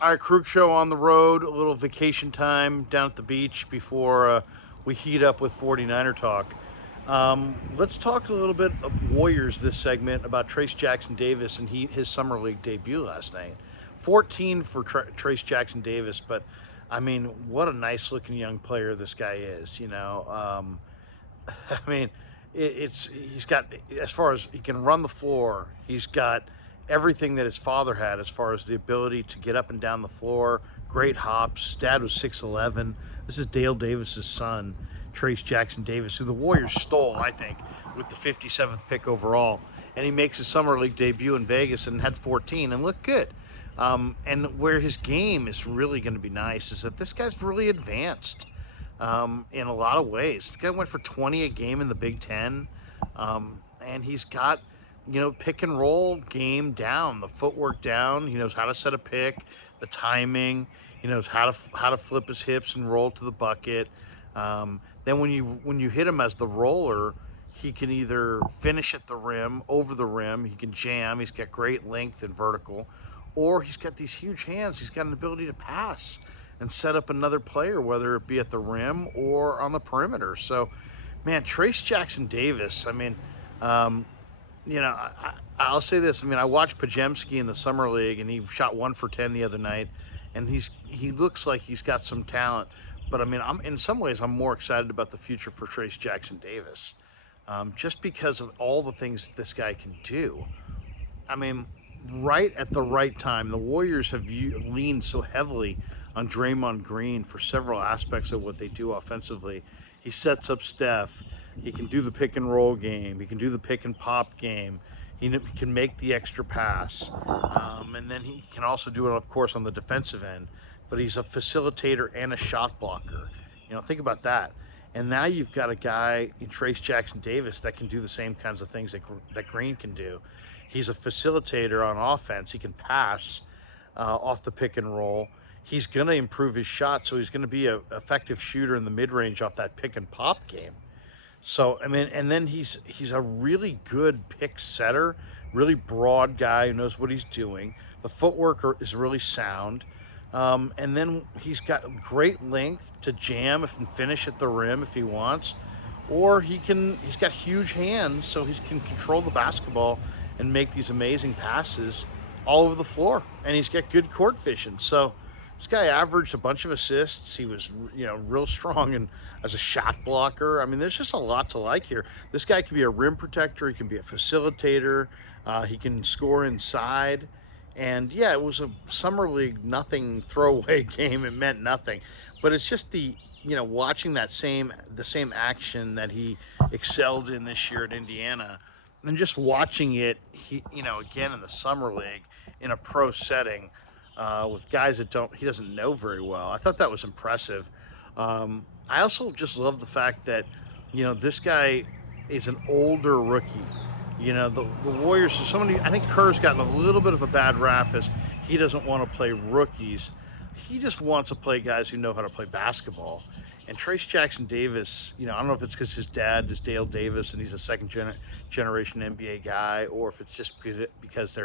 All right, Krug Show on the road, a little vacation time down at the beach before we heat up with 49er talk. Let's talk a little bit of Warriors this segment about Trayce Jackson Davis and his summer league debut last night. 14 for Trayce Jackson Davis, but I mean, what a nice looking young player this guy is. I mean, he's got, as far as he can run the floor, he's got everything that his father had as far as the ability to get up and down the floor. Great hops. His dad was 6'11". This is Dale Davis's son, Trayce Jackson Davis, who the Warriors stole, I think, with the 57th pick overall. And he makes his summer league debut in Vegas and had 14 and looked good. And where his game is really going to be nice is that this guy's really advanced in a lot of ways. This guy went for 20 a game in the Big Ten, and he's got, pick and roll game down, the footwork down. He knows how to set a pick, the timing. He knows how to flip his hips and roll to the bucket. Then when you hit him as the roller, he can either finish at the rim, over the rim. He can jam. He's got great length and vertical, or he's got these huge hands. He's got an ability to pass and set up another player, whether it be at the rim or on the perimeter. So, man, Trayce Jackson Davis. I mean, um, I'll say this. I mean, I watched Pajemski in the summer league, and he shot 1 for 10 the other night, and he looks like he's got some talent. But I mean, I'm in some ways I'm more excited about the future for Trayce Jackson Davis, just because of all the things that this guy can do. I mean, right at the right time. The Warriors have leaned so heavily on Draymond Green for several aspects of what they do offensively. He sets up Steph. He can do the pick and roll game. He can do the pick and pop game. He can make the extra pass. And then he can also do it, of course, on the defensive end. But he's a facilitator and a shot blocker. Think about that. And now you've got a guy in Trayce Jackson Davis that can do the same kinds of things that Green can do. He's a facilitator on offense. He can pass off the pick and roll. He's going to improve his shot, so he's going to be an effective shooter in the mid-range off that pick and pop game. So, I mean, and then he's a really good pick setter, really broad guy who knows what he's doing. The footwork is really sound. And then he's got great length to jam and finish at the rim if he wants. Or he's got huge hands, so he can control the basketball and make these amazing passes all over the floor. And he's got good court vision. So this guy averaged a bunch of assists. He was, real strong and as a shot blocker. I mean, there's just a lot to like here. This guy can be a rim protector. He can be a facilitator. He can score inside. And yeah, it was a summer league nothing throwaway game. It meant nothing, but it's just watching the same action that he excelled in this year at Indiana, and just watching it, again in the summer league in a pro setting with guys that he doesn't know very well. I thought that was impressive. I also just love the fact that this guy is an older rookie. The Warriors, so somebody, I think Kerr's gotten a little bit of a bad rap as he doesn't want to play rookies. He just wants to play guys who know how to play basketball. And Trayce Jackson Davis, I don't know if it's because his dad is Dale Davis and he's a second generation NBA guy, or if it's just because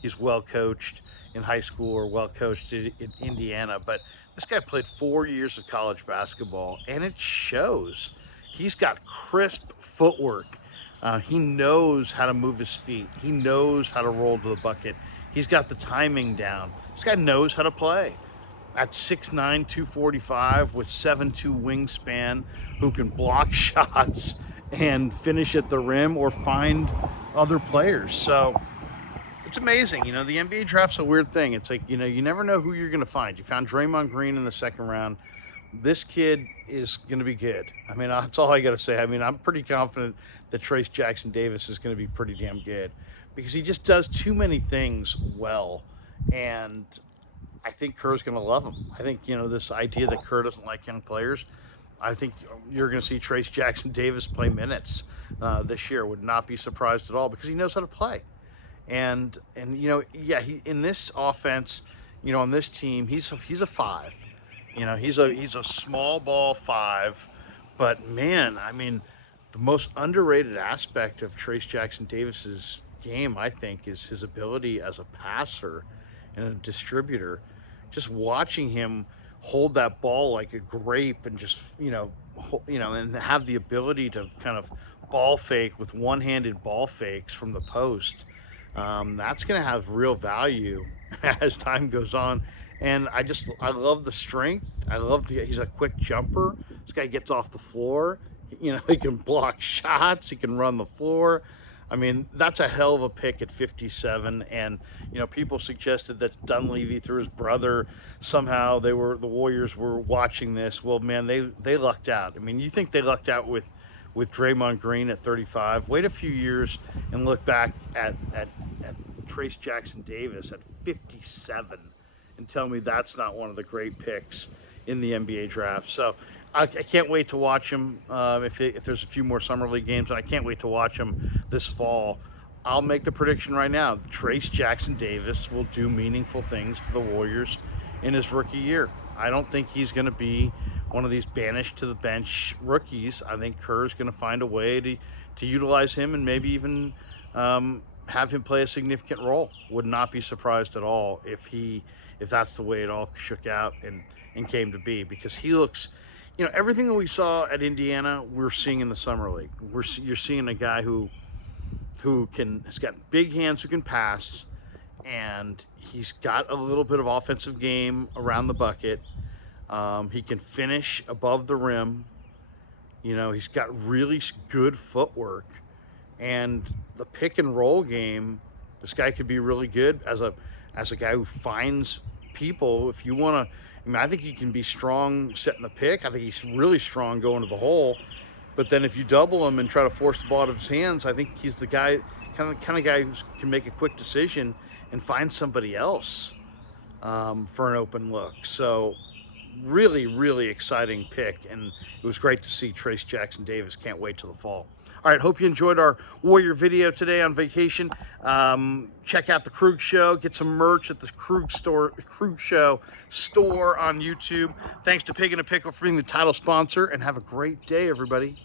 he's well coached in high school or well coached in Indiana. But this guy played 4 years of college basketball, and it shows. He's got crisp footwork. He knows how to move his feet. He knows how to roll to the bucket. He's got the timing down. This guy knows how to play. At 6'9", 245 with 7'2" wingspan, who can block shots and finish at the rim or find other players. So it's amazing. The NBA draft's a weird thing. It's like, you never know who you're going to find. You found Draymond Green in the second round. This kid is going to be good. I mean, that's all I got to say. I mean, I'm pretty confident that Trayce Jackson Davis is going to be pretty damn good because he just does too many things well. And I think Kerr's going to love him. I think, this idea that Kerr doesn't like young players, I think you're going to see Trayce Jackson Davis play minutes this year. Would not be surprised at all because he knows how to play. And yeah, in this offense, on this team, he's a five. He's a small ball five, but man, I mean, the most underrated aspect of Trayce Jackson Davis's game, I think, is his ability as a passer and a distributor. just watching him hold that ball like a grape and just, and have the ability to kind of ball fake with one-handed ball fakes from the post, that's going to have real value as time goes on. And I love the strength. He's a quick jumper. This guy gets off the floor. He can block shots. He can run the floor. I mean, that's a hell of a pick at 57. And, people suggested that Dunleavy through his brother, somehow the Warriors were watching this. Well, man, they lucked out. I mean, you think they lucked out with Draymond Green at 35. Wait a few years and look back at Trayce Jackson Davis at 57 and tell me that's not one of the great picks in the NBA draft. So I can't wait to watch him if there's a few more Summer League games, and I can't wait to watch him this fall. I'll make the prediction right now. Trayce Jackson Davis will do meaningful things for the Warriors in his rookie year. I don't think he's going to be one of these banished to the bench rookies. I think Kerr's going to find a way to utilize him and maybe even have him play a significant role. Would not be surprised at all if that's the way it all shook out and came to be, because he looks, everything that we saw at Indiana, we're seeing in the Summer League. You're seeing a guy who has got big hands, who can pass, and he's got a little bit of offensive game around the bucket. He can finish above the rim. He's got really good footwork, and the pick and roll game, this guy could be really good as a guy who finds people. If you want to, I think he can be strong setting the pick. I think he's really strong going to the hole. But then if you double him and try to force the ball out of his hands, I think he's the guy, kind of guy who can make a quick decision and find somebody else for an open look. So really, really exciting pick, and it was great to see Trayce Jackson Davis. Can't wait till the fall. All right, hope you enjoyed our Warrior video today on vacation. Check out the Krug Show. Get some merch at the Krug Show store on YouTube. Thanks to Pig and a Pickle for being the title sponsor, and have a great day, everybody.